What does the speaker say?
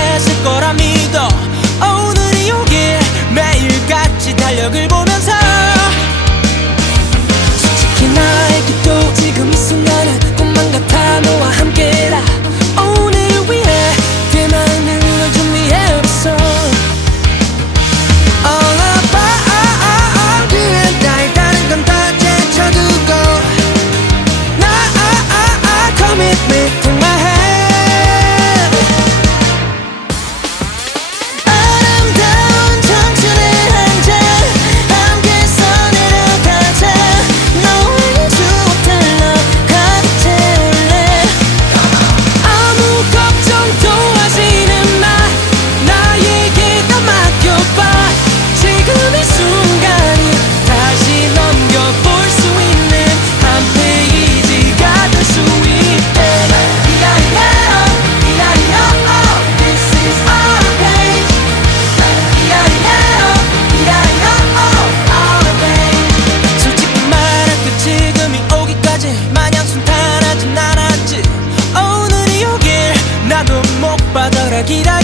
됐을 거라 믿어. 오늘이 오길 매일같이 달력을 보면서 seguirá